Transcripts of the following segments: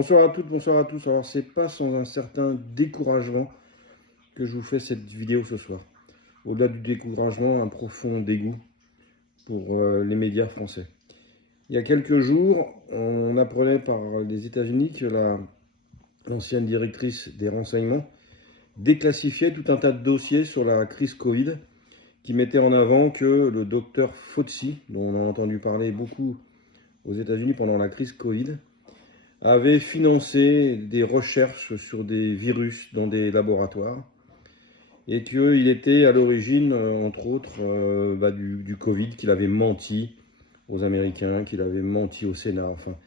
Bonsoir à toutes, bonsoir à tous. Alors, c'est pas sans un certain découragement que je vous fais cette vidéo ce soir. Au-delà du découragement, un profond dégoût pour les médias français. Il y a quelques jours, on apprenait par les États-Unis que l'ancienne directrice des renseignements déclassifiait tout un tas de dossiers sur la crise Covid qui mettait en avant que le docteur Fauci, dont on a entendu parler beaucoup aux États-Unis pendant la crise Covid, avait financé des recherches sur des virus dans des laboratoires et qu'il était à l'origine, entre autres, du Covid, qu'il avait menti aux Américains, qu'il avait menti au Sénat. Enfin,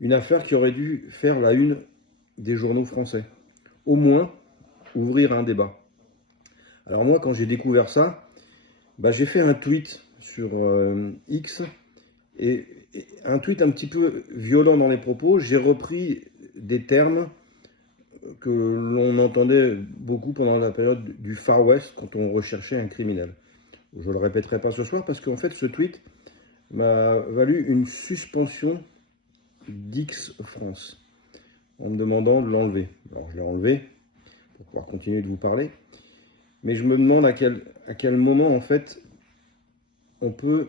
une affaire qui aurait dû faire la une des journaux français. Au moins, ouvrir un débat. Alors moi, quand j'ai découvert ça, j'ai fait un tweet sur X et un tweet un petit peu violent dans les propos. J'ai repris des termes que l'on entendait beaucoup pendant la période du Far West quand on recherchait un criminel. Je ne le répéterai pas ce soir parce qu'en fait ce tweet m'a valu une suspension d'X France en me demandant de l'enlever. Alors je l'ai enlevé pour pouvoir continuer de vous parler, mais je me demande à quel moment en fait on peut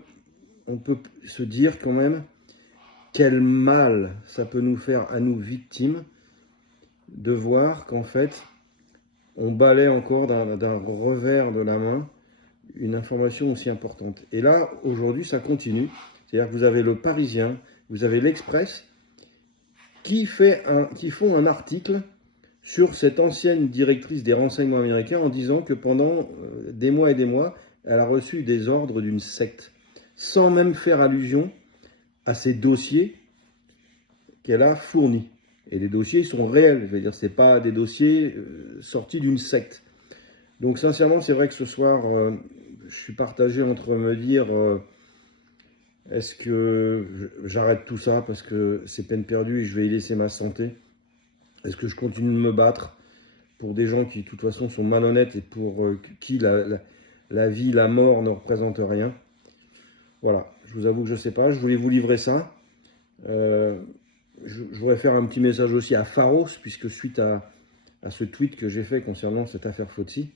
se dire quand même quel mal ça peut nous faire à nous victimes de voir qu'en fait on balaie encore d'un revers de la main une information aussi importante. Et là, aujourd'hui, ça continue. C'est-à-dire que vous avez le Parisien, vous avez l'Express qui font un article sur cette ancienne directrice des renseignements américains en disant que pendant des mois et des mois, elle a reçu des ordres d'une secte, sans même faire allusion à ces dossiers qu'elle a fournis. Et les dossiers sont réels, je veux dire, ce n'est pas des dossiers sortis d'une secte. Donc sincèrement, c'est vrai que ce soir, je suis partagé entre me dire est-ce que j'arrête tout ça parce que c'est peine perdue et je vais y laisser ma santé? Est-ce que je continue de me battre pour des gens qui de toute façon sont malhonnêtes et pour qui la vie, la mort ne représente rien? Voilà, je vous avoue que je ne sais pas, je voulais vous livrer ça. Je voudrais faire un petit message aussi à Pharos, puisque suite à ce tweet que j'ai fait concernant cette affaire Fauci,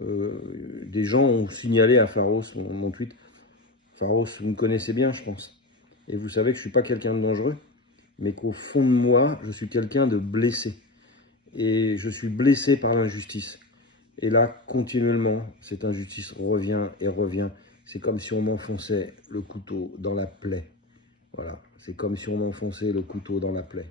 des gens ont signalé à Pharos mon tweet. Pharos, vous me connaissez bien, je pense. Et vous savez que je ne suis pas quelqu'un de dangereux, mais qu'au fond de moi, je suis quelqu'un de blessé. Et je suis blessé par l'injustice. Et là, continuellement, cette injustice revient et revient. C'est comme si on m'enfonçait le couteau dans la plaie. Voilà, c'est comme si on m'enfonçait le couteau dans la plaie.